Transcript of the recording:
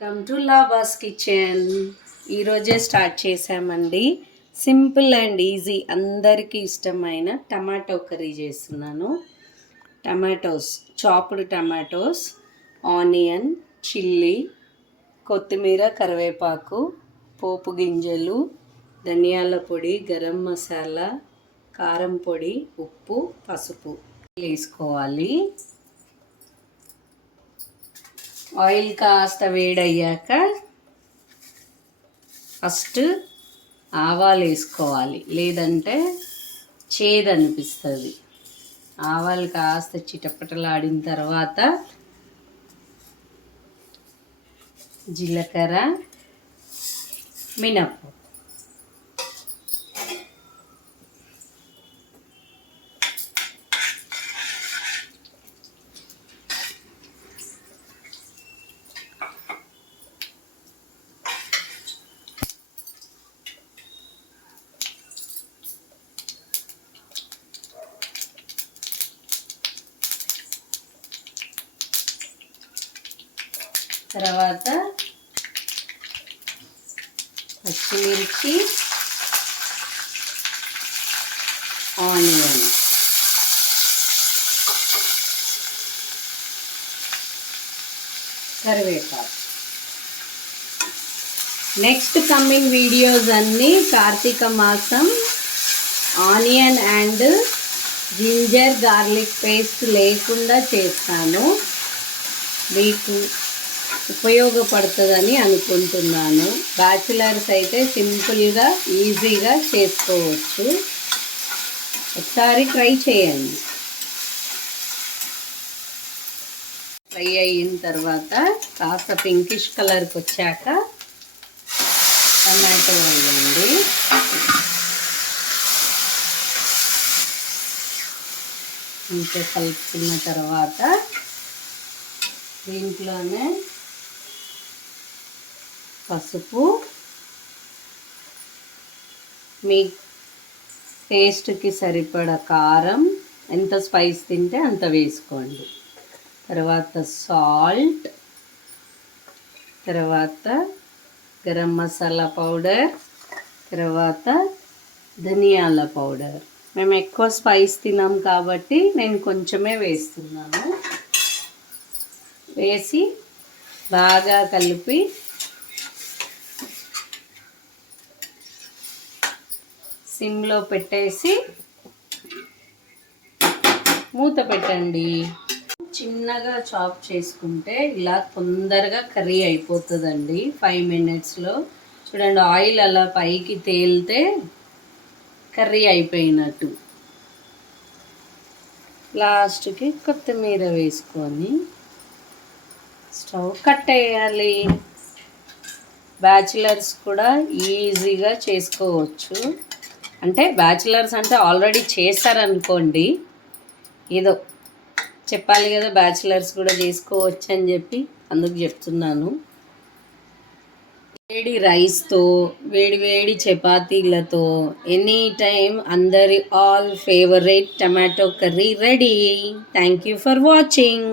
Welcome to లాబాస్ kitchen. ఈరోజే start చేసామండి. సింపుల్ అండ్ ఈజీ, అందరికీ ఇష్టమైన టమాటో కర్రీ చేస్తున్నాను. Tomatoes, chopped tomatoes, onion, chilli, కొత్తిమీర, కరివేపాకు, పోపు గింజలు, ధనియాల పొడి, గరం మసాలా, కారం పొడి, ఉప్పు, పసుపు వేసుకోవాలి. ఆయిల్ కాస్త వేడయ్యాక ఫస్ట్ ఆవాలు వేసుకోవాలి, లేదంటే చేదు అనిపిస్తుంది. ఆవాలు కాస్త చిటపటలాడిన తర్వాత జీలకర్ర, మినప్పు, తర్వాత పచ్చిమిర్చి, ఆనియన్, కరివేపాకు. నెక్స్ట్ కమింగ్ వీడియోస్ అన్నీ కార్తీక మాసం onion and ginger garlic paste లేకుండా చేస్తాను. మీకు ఉపయోగపడుతుందని అనుకుంటున్నాను. బ్యాచిలర్స్ అయితే సింపుల్గా ఈజీగా చేసుకోవచ్చు. ఒకసారి ట్రై చేయండి. ఫ్రై అయిన తర్వాత కాస్త పింకిష్ కలర్కి వచ్చాక టమాటో వేయండి. ఇంకా కలుపుకున్న తర్వాత దీంట్లోనే పసుపు, మీ టేస్ట్కి సరిపడా కారం, ఎంత స్పైస్ తింటే అంత వేసుకోండి. తర్వాత సాల్ట్, తర్వాత గరం మసాలా పౌడర్, తర్వాత ధనియాల పౌడర్. మేము ఎక్కువ స్పైస్ తినాం కాబట్టి నేను కొంచెమే వేస్తున్నాను. వేసి బాగా కలిపి సిమ్లో పెట్టేసి మూత పెట్టండి. చిన్నగా చాప్ చేసుకుంటే ఇలా తొందరగా కర్రీ అయిపోతుందండి. 5 మినిట్స్లో. చూడండి, ఆయిల్ అలా పైకి తేలితే కర్రీ అయిపోయినట్టు. లాస్ట్కి కొత్తిమీర వేసుకొని స్టవ్ కట్టేయాలి. బ్యాచిలర్స్ కూడా ఈజీగా చేసుకోవచ్చు. అంటే బ్యాచిలర్స్ అంటే ఆల్రెడీ చేస్తారనుకోండి, ఏదో చెప్పాలి కదా, బ్యాచిలర్స్ కూడా చేసుకోవచ్చు అని చెప్పి అందుకు చెప్తున్నాను. వేడి రైస్తో, వేడి వేడి చపాతీలతో ఎనీ టైం అందరి all favourite tomato curry ready. Thank you for watching.